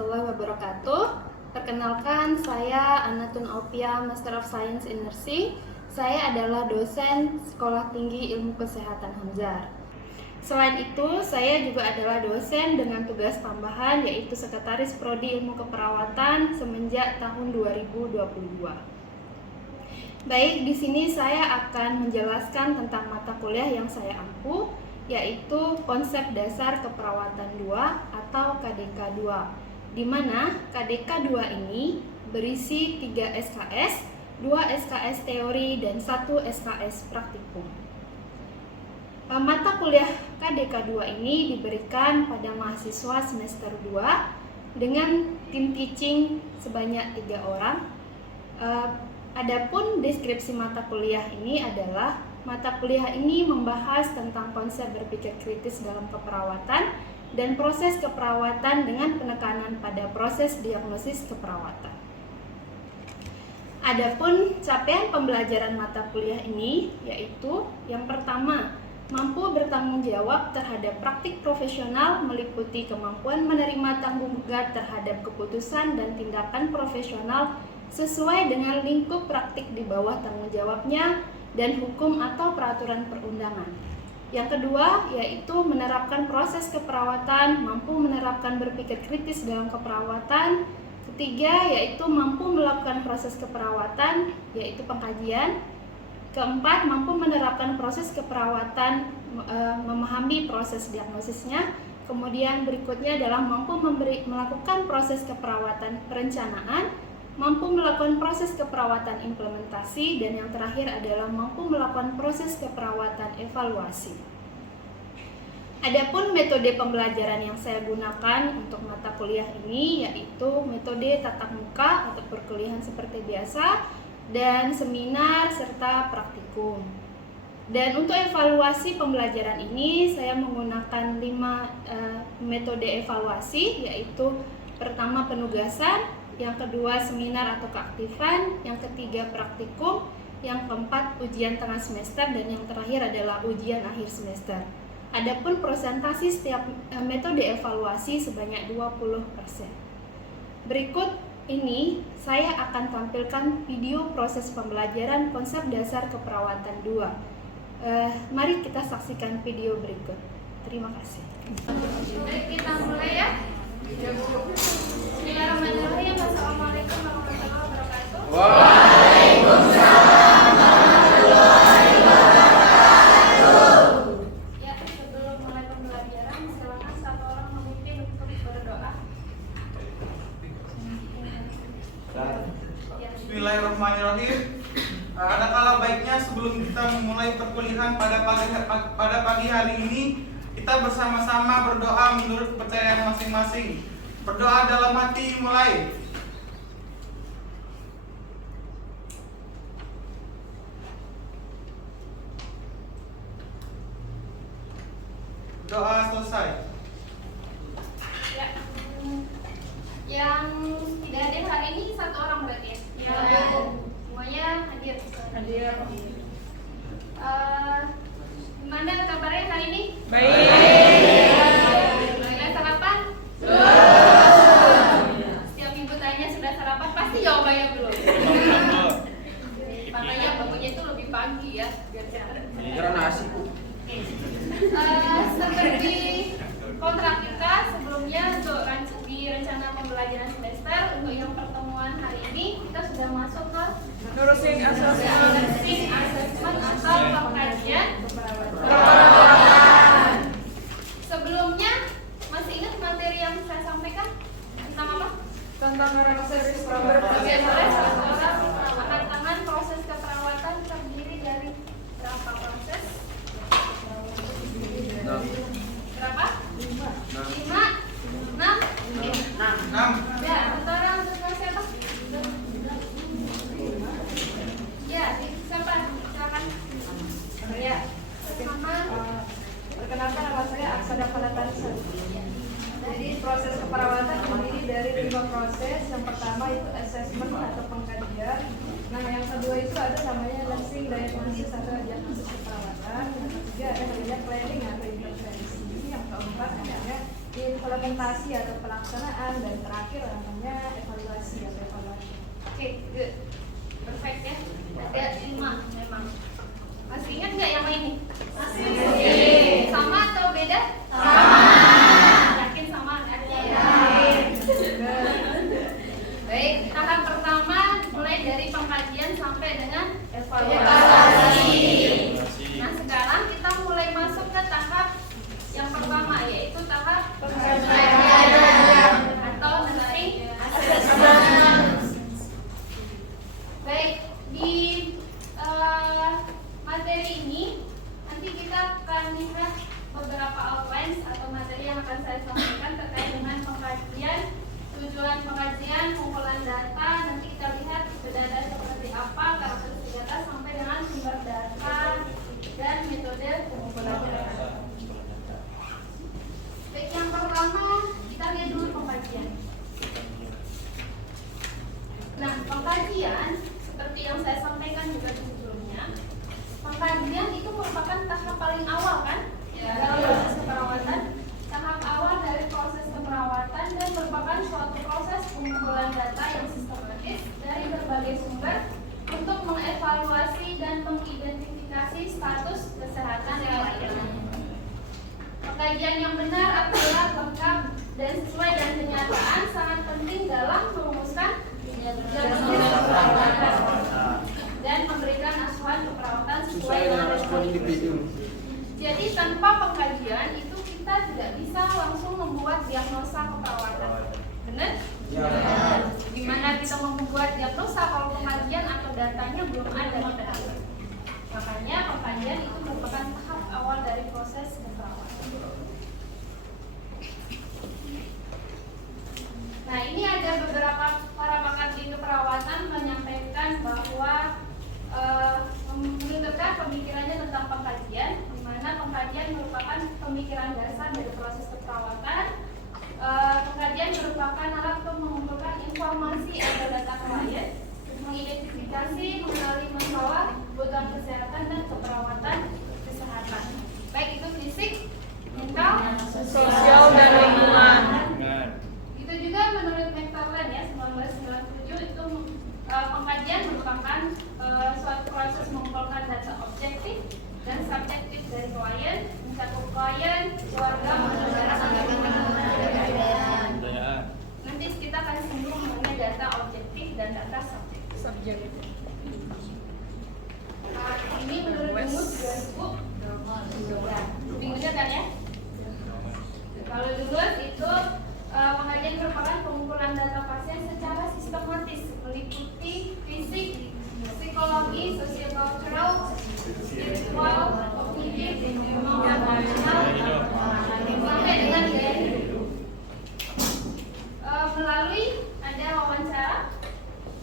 warahmatullahi wabarakatuh. Perkenalkan, saya Anatun Aupia, Master of Science in Nursing. Saya adalah dosen Sekolah Tinggi Ilmu Kesehatan Hamzar. Selain itu, saya juga adalah dosen dengan tugas tambahan yaitu Sekretaris Prodi Ilmu Keperawatan semenjak tahun 2022. Baik, di sini saya akan menjelaskan tentang mata kuliah yang saya ampu, yaitu Konsep Dasar Keperawatan 2 atau KDK 2, di mana KDK 2 ini berisi 3 SKS, 2 SKS teori, dan 1 SKS praktikum. Mata kuliah KDK 2 ini diberikan pada mahasiswa semester 2 dengan tim teaching sebanyak 3 orang. Adapun deskripsi mata kuliah ini adalah mata kuliah ini membahas tentang konsep berpikir kritis dalam keperawatan dan proses keperawatan dengan penekanan pada proses diagnosis keperawatan. Adapun capaian pembelajaran mata kuliah ini yaitu yang pertama, mampu bertanggung jawab terhadap praktik profesional meliputi kemampuan menerima tanggung jawab terhadap keputusan dan tindakan profesional sesuai dengan lingkup praktik di bawah tanggung jawabnya dan hukum atau peraturan perundangan. Yang kedua yaitu menerapkan proses keperawatan, mampu menerapkan berpikir kritis dalam keperawatan. Ketiga yaitu mampu melakukan proses keperawatan yaitu pengkajian. Keempat, mampu menerapkan proses keperawatan, memahami proses diagnosisnya. Kemudian berikutnya adalah mampu melakukan proses keperawatan perencanaan, mampu melakukan proses keperawatan implementasi, dan yang terakhir adalah mampu melakukan proses keperawatan evaluasi. Adapun metode pembelajaran yang saya gunakan untuk mata kuliah ini yaitu metode tatap muka atau perkuliahan seperti biasa, dan seminar serta praktikum. Dan untuk evaluasi pembelajaran ini saya menggunakan 5 metode evaluasi, yaitu pertama penugasan, yang kedua seminar atau keaktifan, yang ketiga praktikum, yang keempat ujian tengah semester, dan yang terakhir adalah ujian akhir semester. Adapun presentasi setiap metode evaluasi sebanyak 20%. Berikut ini saya akan tampilkan video proses pembelajaran konsep dasar keperawatan 2. Mari kita saksikan video berikut. Terima kasih. Baik, kita mulai ya. Bismillahirrahmanirrahim. Assalamualaikum warahmatullahi wabarakatuh. Waalaikumsalam warahmatullahi wabarakatuh. Ya, sebelum mulai pembelajaran, silakan satu orang memimpin untuk berdoa. Bismillahirrahmanirrahim. Ada kala baiknya sebelum kita memulai perkuliahan pada pagi hari ini, kita bersama-sama berdoa menurut kepercayaan masing-masing. Berdoa dalam hati, mulai. Doa selesai. Ya, yang tidak hadir hari ini satu orang berarti ya? Ya. Semuanya hadir. Hadir. Gimana kabarnya hari ini? Baik. Sudah sarapan? Setiap ibu tanya sudah sarapan, pasti jawabannya belum. Makanya bangunnya itu lebih pagi ya, biar cepat. Kira nasi, Bu. Seperti kontrak kita sebelumnya untuk di rencana pembelajaran semester, untuk yang pertemuan hari ini kita sudah masuk ke Nursing assessment atau pengkajian keperawatan. Sebelumnya masih ingat materi yang saya sampaikan tentang apa? Tentang proses Oke, boleh satu orang angkat tangan. Proses keperawatan terdiri dari berapa proses? Berapa? 5, 6? 6. Ya, satu orang untuk siapa? Ya, siapa? Silakan. Ya. Sama. Perkenalkan, nama saya Aksada Panatarisa. Jadi proses keperawatan terdiri dari 5 proses. Yang pertama itu assessment atau pengkajian. Nah, yang kedua itu ada namanya nursing diagnosis atau diagnosis keperawatan. Yang ketiga ada namanya planning atau intervensi. Yang keempat namanya implementasi atau pelaksanaan, dan terakhir namanya evaluasi atau evaluasi. Oke, good. Perfect ya. Ada 5 memang. Masih ingat nggak yang ini? Masih. Sama atau beda? Sama. Yakin sama kan? Baik, tahap pertama mulai dari pengkajian sampai dengan evaluasi. Nah, sekarang kita mulai masuk ke tahap yang pertama, yaitu tahap pengkajian atau nursing assessment. Baik, di materi ini nanti kita akan lihat beberapa outlines atau materi yang akan saya sampaikan terkait dengan pengkajian, tujuan pengkajian, pengumpulan data. Nanti kita lihat data seperti apa, karakteristik data sampai dengan sumber data dan metode pengumpulan data. Baik, yang pertama kita lihat dulu pengkajian. Nah, pengkajian seperti yang saya sampaikan juga sebelumnya, pengkajian itu merupakan tahap paling awal kan? Dalam proses keperawatan, tahap awal dari proses keperawatan dan merupakan suatu proses pengumpulan data yang sistematis dari berbagai sumber untuk mengevaluasi dan mengidentifikasi status kesehatan klien. Pengkajian yang benar, akurat, lengkap, dan sesuai dengan kenyataan sangat penting dalam merumuskan diagnosis keperawatan dan memberikan asuhan keperawatan sesuai dengan resiko. Jadi tanpa pengkajian itu kita tidak bisa langsung membuat diagnosa keperawatan. Benar? Ya. Gimana kita membuat diagnosa kalau pengkajian atau datanya belum ada pada awal? Makanya pengkajian itu merupakan tahap awal dari proses keperawatan. Nah, ini ada beberapa para pakar di keperawatan menyampaikan bahwa menunjukkan pemikirannya tentang pengkajian, di mana pengkajian merupakan pemikiran dasar dari proses keperawatan. Pengkajian merupakan alat untuk mengumpulkan informasi atau data klien, mengidentifikasi, mengenali masalah, kebutuhan kesehatan dan keperawatan kesehatan, baik itu fisik, mental, Sosial dan lingkungan. Itu juga menurut McFarlane ya 1997 itu pengkajian merupakan suatu proses mengumpulkan data objektif dan subjektif dari klien, mencakup klien, keluarga, saudara, nanti kita akan singgung mengenai data objektif dan data subjektif. Ini menurut rumus 2000. Bingungnya kan ya? Kalau lulus itu pengkajian merupakan pengumpulan data pasien secara sistematis meliputi fisik, psikologi, sosiokultural, spiritual, kognitif, emosional, sampai dengan gaya hidup. Melalui ada wawancara,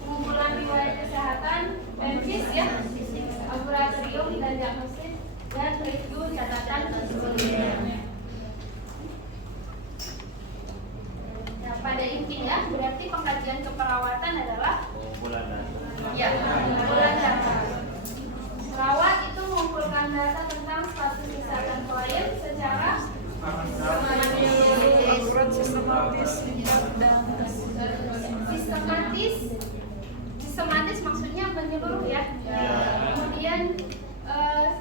pengumpulan riwayat kesehatan, medis ya, laboratorium dan diagnosis, dan review catatan sebelumnya. Nah, pada intinya berarti pengkajian keperawatan adalah pengumpulan data. Perawat itu mengumpulkan data tentang status kesehatan klien secara sistematis maksudnya menyeluruh ya. Kemudian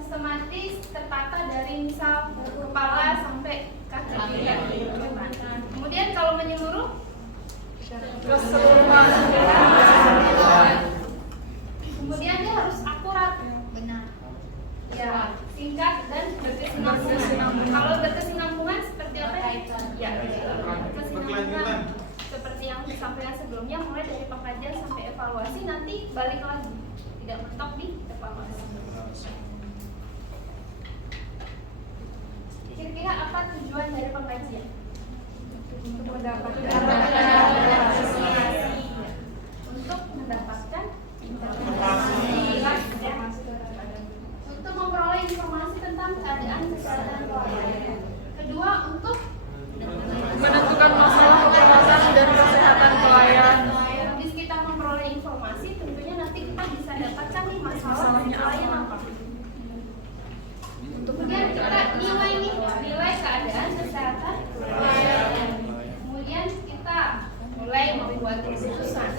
sistematis tertata dari misal kepala sampai kaki. Kemudian kalau menyeluruh keseluruhan. Kemudian dia harus akurat, benar. Ya, singkat dan berkesinambungan. Kalau berkesinambungan seperti apa? Ya, berkesinambungan. Seperti yang disampaikan sebelumnya, mulai dari pengkajian sampai evaluasi, nanti balik lagi, tidak mentok di evaluasi. Kira-kira apa tujuan dari pengkajian? Untuk mendapatkan informasi, untuk memperoleh informasi tentang keadaan kesehatan klien. Kedua, untuk Menentukan masalah keperawatan dan kesehatan klien. Habis kita memperoleh informasi, tentunya nanti kita bisa dapatkan nih masalahnya klien apa. Kemudian kita nilai keadaan kesehatan klien. mulai membuat keputusan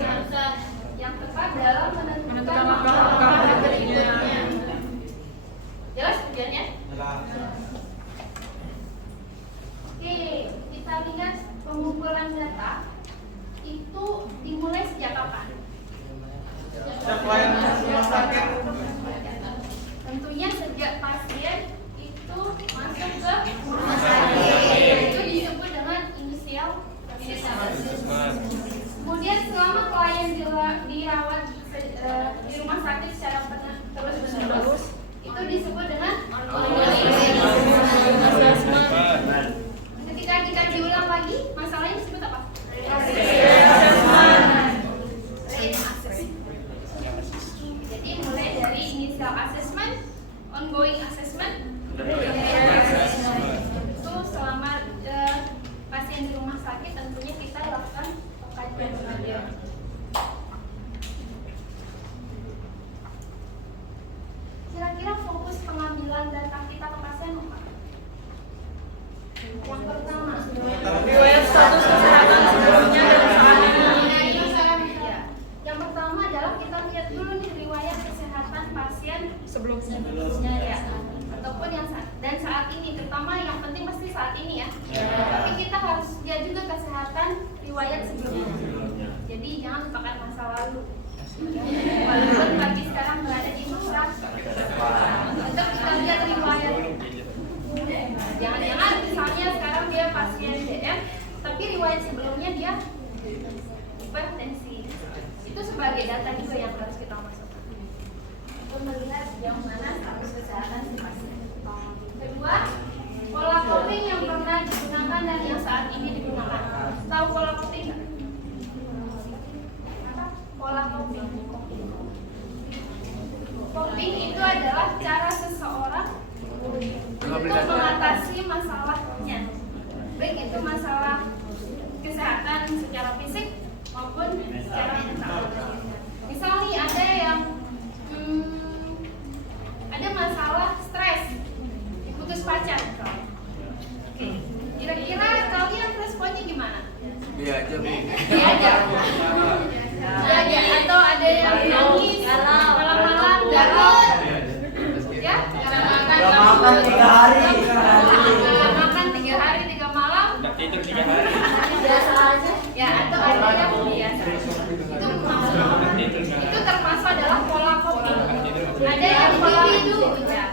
yang tepat dalam menentukan langkah-langkah langkah berikutnya. Jelas tujuannya? Jelas. Oke, kita lihat pengumpulan data itu dimulai sejak kapan? Sejak klien rumah sakit. Tentunya sejak pasien itu masuk ke rumah sakit. Itu disebut dengan inisial assessment. Kemudian selama klien dirawat di rumah sakit secara terus-menerus, itu disebut dengan ongoing assessment. Ketika kita diulang lagi, masalahnya disebut apa? Jadi mulai dari initial assessment, ongoing assessment, itu selama pasien di rumah sakit tentunya kita lakukan pengkajian. Kira-kira fokus pengambilan data kita ke pasien apa? Yang pertama, Riwayat status kesehatan sebelumnya dan saat ini. Ya. Yang pertama adalah kita lihat dulu nih riwayat kesehatan pasien Sebelumnya. ya, ataupun yang saat ini, terutama yang penting pasti saat ini ya. Tapi kita harus lihat juga kesehatan riwayat sebelumnya. Jadi jangan lupakan masa lalu. Walaupun bagi sekarang berada di masa tetap kita lihat riwayat. Jangan-jangan misalnya sekarang dia pasien DM, tapi riwayat sebelumnya dia hipertensi. Itu sebagai data juga yang harus kita masukkan untuk melihat sejauh mana status kesehatan si pasien. Kedua, pola coping yang pernah digunakan dan yang saat ini digunakan. Tahu pola coping nggak? Pola coping. Coping itu adalah cara seseorang untuk mengatasi masalahnya, baik itu masalah kesehatan secara fisik maupun secara mental. Misalnya ada yang ada masalah stres, putus pacar. Kira-kira kalian responnya gimana? Diajar. Ada atau ada yang nangis malam-malam galau, ya? Gak makan 3 hari. Gak makan 3 hari 3 malam. Nggak tidur 3 hari. Biasa aja. Ya, atau ada yang biasa. Itu termasuk adalah pola coping. Ada yang pola ya.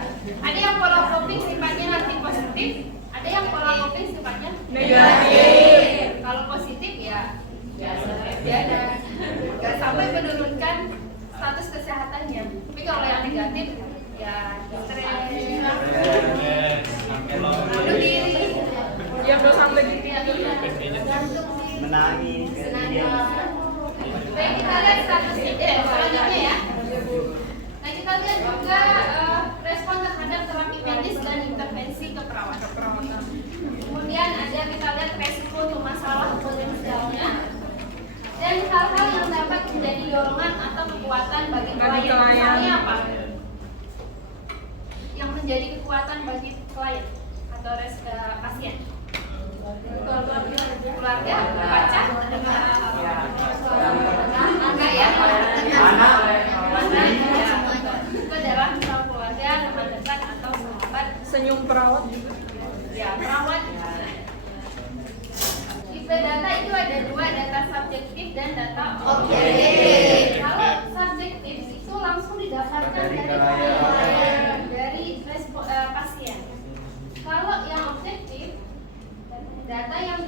Ada yang pola coping sifatnya nanti positif, ada yang pola coping sifatnya negatif. Kalau positif ya biasa aja, nggak sampai menurunkan status kesehatannya. Tapi kalau yang negatif ya stres, bunuh diri, Yang gak sampai gitu. gantung, Menangis. Baik, kita lihat status selanjutnya ya. Nah, kita lihat juga respon terhadap terapi medis dan intervensi keperawatan. Kemudian ada kita lihat resiko untuk masalah potensialnya dan hal-hal yang dapat menjadi dorongan atau kekuatan bagi klien. Misalnya apa? Yang menjadi kekuatan bagi klien atau pasien. Keluarga, pacar, enggak ya? Anak, itu adalah misal keluarga, teman dekat atau sahabat. Senyum perawat juga. Ya, perawat. Tipe data itu ada 2, data subjektif dan data objektif. Kalau subjektif itu langsung didapatkan dari pasien. Kalau yang objektif, data yang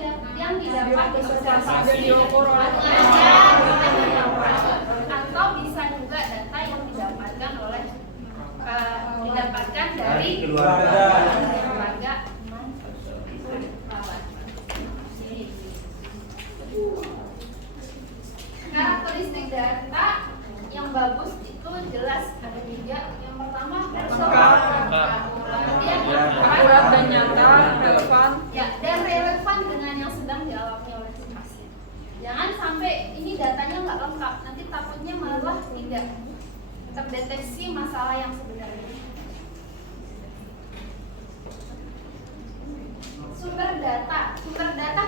didapat dari pasien atau bisa juga data yang didapatkan oleh dari keluarga. Karakteristik data yang bagus itu jelas ada 3. Yang pertama kemudian Akurat dan nyata, relevan. ya, dan relevan dengan yang sedang dialami oleh si pasien. Jangan sampai ini datanya nggak lengkap, nanti takutnya malah tidak terdeteksi masalah yang sebenarnya. Sumber data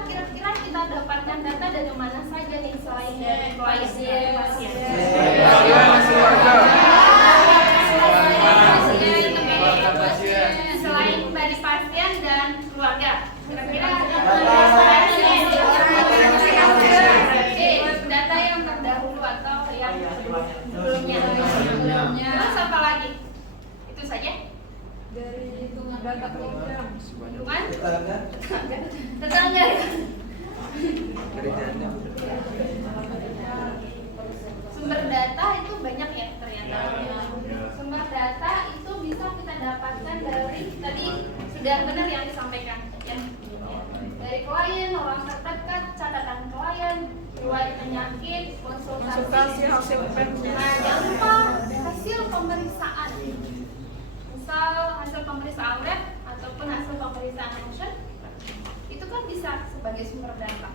kira-kira kita dapatkan data dari mana saja nih selain dari klien pasien? Selain dari pasien dan keluarga, kira-kira data yang terdahulu atau yang sebelumnya. Terus apa lagi? Itu saja. Dari data penunjang. Lingkungan, tetangga. Sumber data itu banyak ya ternyata. Sumber data itu bisa kita dapatkan dari tadi sudah benar yang disampaikan ya. Dari klien, orang terdekat, catatan klien, riwayat penyakit, konsultasi, hasil nah, jangan lupa hasil pemeriksaan. Misal hasil pemeriksaan lab ataupun hasil pemeriksaan motion itu kan bisa sebagai sumber data,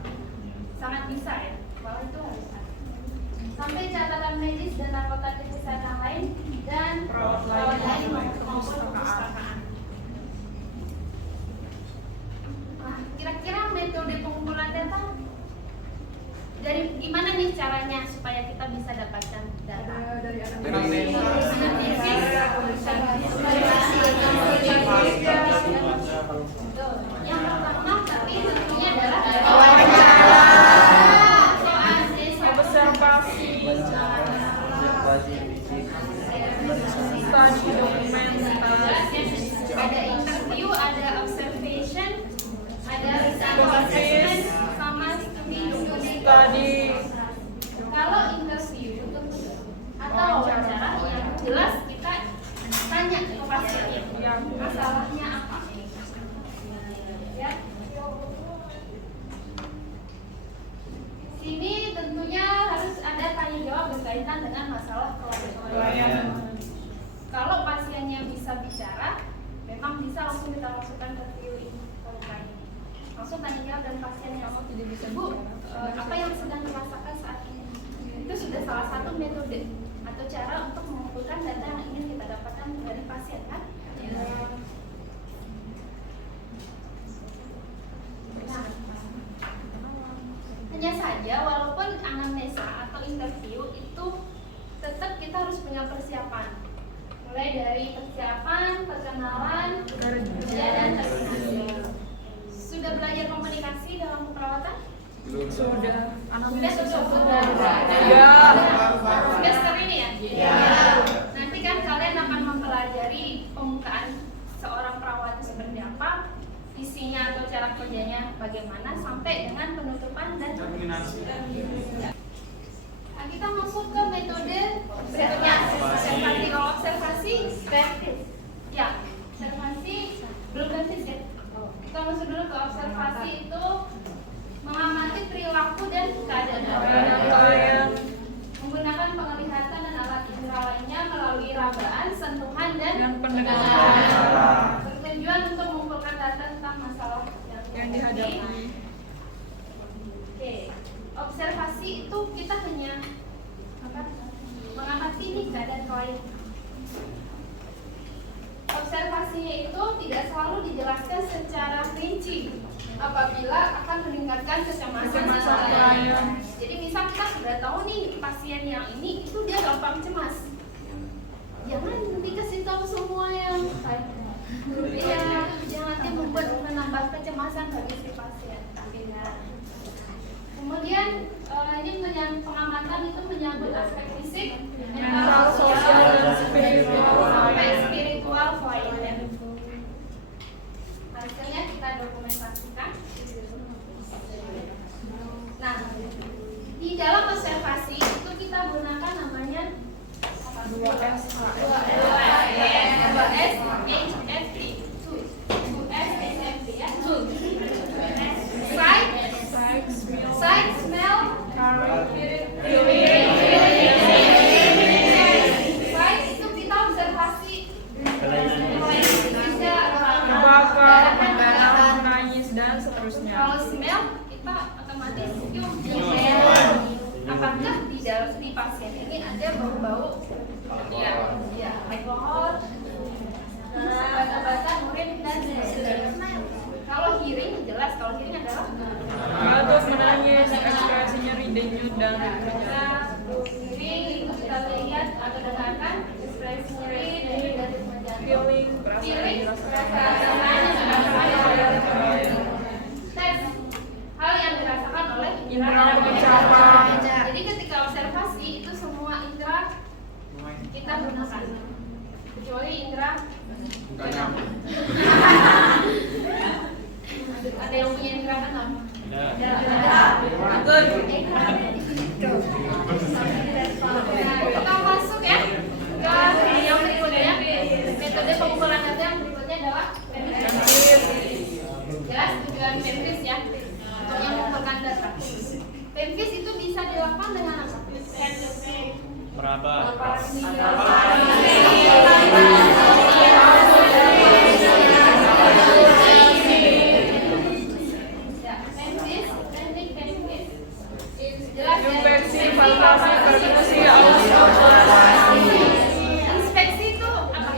sangat bisa ya, malah itu harus ada. Sampai catatan medis dan akuntansi kesehatan lain dan perawat lain maupun perpustakaan. Nah, kira-kira metode pengumpulan data dari gimana nih caranya supaya kita bisa dapatkan data? Dari Yang pertama tapi tentunya adalah wawancara, observasi, studi dokumentasi, ada interview, ada observation, ada assessment, sama studi dokumentasi. Kalau interview atau wawancara, yang jelas kita tanya ke pasiennya masalahnya apa. Ya. Sini tentunya harus ada tanya jawab berkaitan dengan masalah klien. Kalau pasiennya bisa bicara, memang bisa langsung kita masukkan ke view ini. Kalau klien langsung tanya jawab dan pasien yang tidak bisa, Bu, apa yang sedang dirasakan saat ini? Itu sudah salah satu metode atau cara untuk mengumpulkan data yang ingin kita dapatkan dari pasien kan? Nah, hanya saja walaupun anamnesa atau interview itu tetap kita harus punya persiapan, mulai dari persiapan, perkenalan, kerja dan terminasi. Sudah belajar komunikasi dalam keperawatan? sudah Sudah. Ya. Semester ini ya? Iya. Nanti kan kalian akan mempelajari pembukaan seorang perawat itu seperti apa, isinya atau cara kerjanya bagaimana, sampai dengan penutupan dan terminasi. Nah, kita masuk ke metode berikutnya, observasi. Kalau observasi, ya, observasi belum basis ya. Kita masuk dulu ke observasi itu mengamati perilaku dan keadaan klien, menggunakan penglihatan dan alat indera lainnya melalui rabaan, sentuhan dan pendengaran. Bertujuan untuk mengumpulkan data tentang masalah yang dihadapi. Oke, observasi itu kita hanya mengamati nih keadaan klien. Observasinya itu tidak selalu dijelaskan secara rinci apabila akan meningkatkan kecemasan klien. Jadi misal kita sudah tahu nih pasien yang ini itu dia gampang cemas, jangan dikasih tahu semua yang jangan membuat menambah kecemasan bagi si pasien. Kemudian ini pengamatan itu menyangkut aspek fisik, mental, sosial, dan spiritual sampai spiritual klien. Hasilnya kita dokumentasikan. Nah, di dalam observasi itu kita gunakan namanya 2S HFT. 2S HFT ya. Sight, smell, sight itu kita observasi. bakar, menangis dan seterusnya. Kalau smell kita otomatis cium. Apakah di pasien ini ada bau-bau alkohol, obat-obatan, urin dan sebagainya. Kalau hearing jelas, kalau hearing adalah Untuk menangis, ekspresinya reading dan hearing itu kita lihat atau dengarkan ekspresinya reading dan feeling, perasaan feeling, yang dirasakan. tes hal yang dirasakan oleh Indra pencawa. Jadi ketika observasi itu semua indra kita gunakan kecuali indra ada yang punya indra kan? Nah, kita masuk ya ke yang berikutnya. Metode pengumpulan data yang berikutnya adalah Pempris. Jelas tujuan Pempris ya, untuk yang mengumpulkan data. Pempris itu bisa dilakukan dengan apa? Meraba. Ya, Pempris, teknik Pempris. Jelas ya. Inspeksi, validasi, verifikasi, audit. Inspeksi itu apa?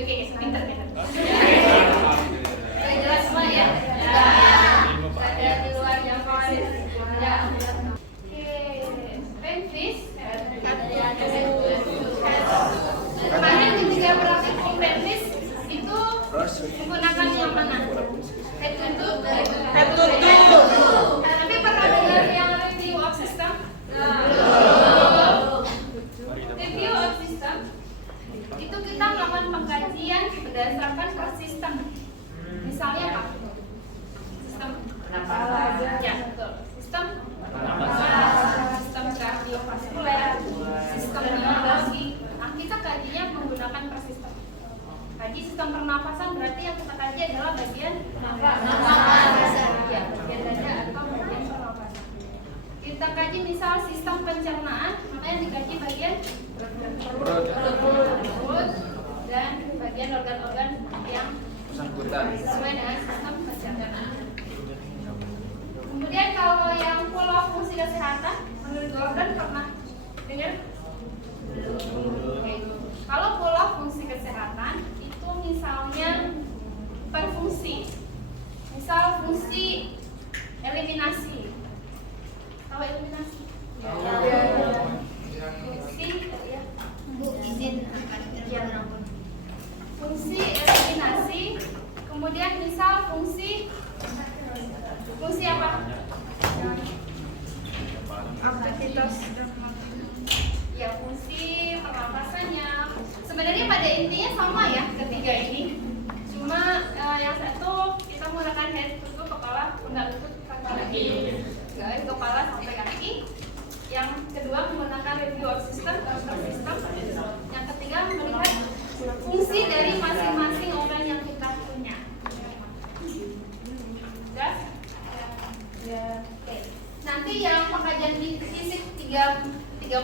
Oke, pintar. Udah jelas semua ya? Ada di luar jangkauan. Ya. Oke, Pempris. Kemarin ketika praktikum Pempris itu menggunakan yang mana? Head to toe. Tapi pernah dengar yang review of system? Review of system itu kita melakukan pengkajian berdasarkan per sistem. Misalnya apa? Sistem ya, betul. Sistem sistem kardiovaskuler, sistem imunologi. Nah, kita kajinya menggunakan per sistem. Kaji sistem pernapasan berarti yang kita kaji adalah bagian nafas. Ya, bagian dada atau bagian pernapasan. Kita kaji misal sistem pencernaan, maka yang dikaji bagian perut dan bagian organ-organ yang sesuai dengan sistem pencernaan. Kemudian kalau yang pola fungsi kesehatan, menurut Gordon pernah dengar? Oke. Kalau pola fungsi kesehatan itu misalnya per fungsi. Misal fungsi eliminasi. Tahu eliminasi? Fungsi ya. Fungsi eliminasi. Kemudian misal fungsi apa? Aktivitas Ya, fungsi pernapasannya. Sebenarnya pada intinya sama ya ketiga ini. Cuma yang satu kita menggunakan head to toe, kepala, pundak lutut, kaki, dari kepala sampai kaki. Yang kedua menggunakan review of system atau sistem. Yang ketiga melihat fungsi dari masing-masing organ yang kita punya. Jelas? Ya. Oke. Nanti yang pengkajian di fisik tiga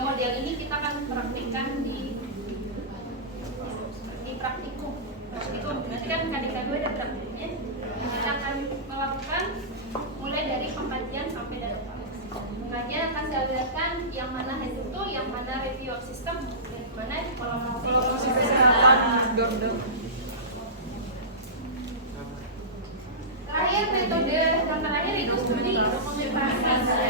model ini kita akan praktikkan di praktikum. Nanti kan KDK 2 ada praktikumnya. Kita akan melakukan mulai dari pengkajian sampai data. Pengajian akan saya lihatkan yang mana head to toe, yang mana review of system, dan mana pola fungsi kesehatan. Terakhir metode yang terakhir itu studi dokumentasi.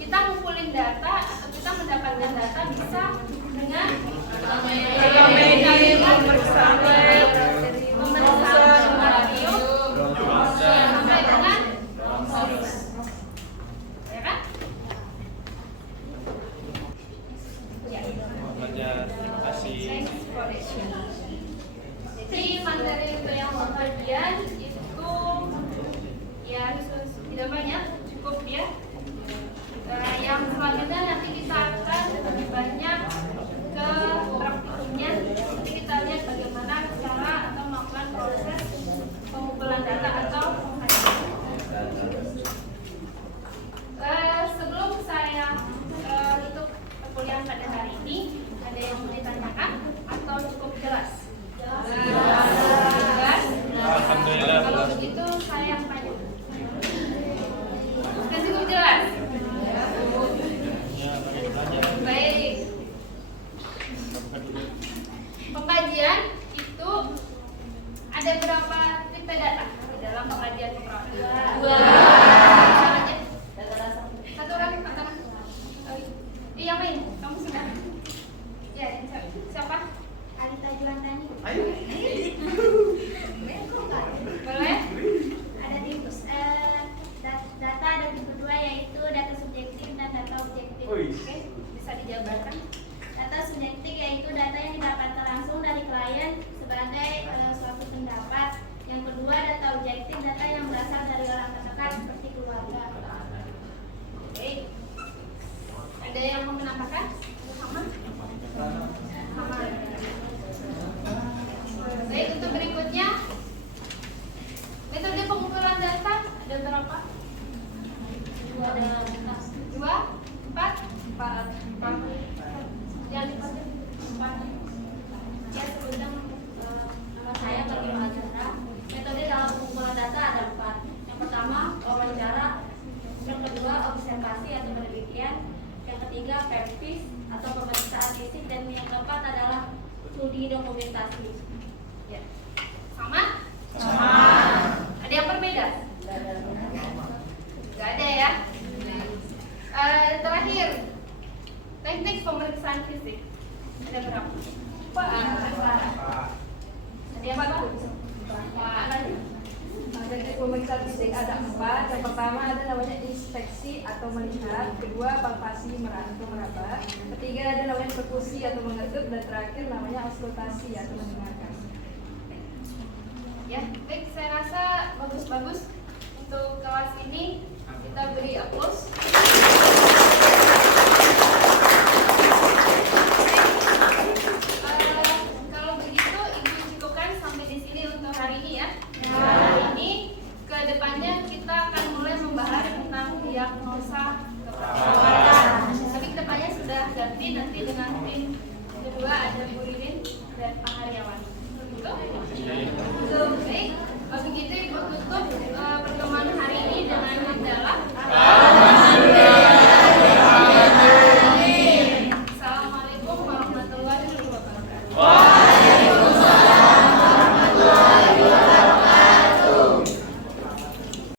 Kita ngumpulin data atau kita mendapatkan data bisa dengan pemeriksaan radio sampai dengan ya kan? Jadi materi itu yang bagian itu ya tidak banyak, cukup ya. Yang selanjutnya nanti kita akan lebih banyak ke praktikumnya. Nanti kita lihat bagaimana cara atau melakukan proses pengumpulan data atau pengkajian. Sebelum saya tutup perkuliahan pada hari ini, ada yang mau ditanyakan atau cukup jelas? Jelas? Alhamdulillah. Kalau begitu saya tanya. penilaian sebagai suatu pendapat. Yang kedua, data objektif, data yang berasal dari orang terdekat seperti keluarga. Oke. Ada yang mau menambahkan? Sama? Sama. Baik, untuk berikutnya metode pengumpulan data ada berapa? Dua, empat. Yang empat. Ya, sebutkan nama saya bagi wawancara. Metode dalam pengumpulan data ada 4. Yang pertama, wawancara. Yang kedua, observasi atau penelitian. Yang ketiga, pervis atau pemeriksaan fisik. Dan yang keempat adalah studi dokumentasi. Ya. Sama? Sama. Ada yang berbeda? Gak ada ya. Terakhir, teknik pemeriksaan fisik. Ada berapa? Ada yang berapa? Teknik pemeriksaan fisik ada 4. Yang pertama ada namanya inspeksi atau melihat. Kedua, palpasi atau meraba. Ketiga ada namanya perkusi atau mengetuk. Dan terakhir namanya auskultasi atau mendengarkan. Ya, baik, saya rasa bagus-bagus untuk kelas ini. Kita beri aplaus.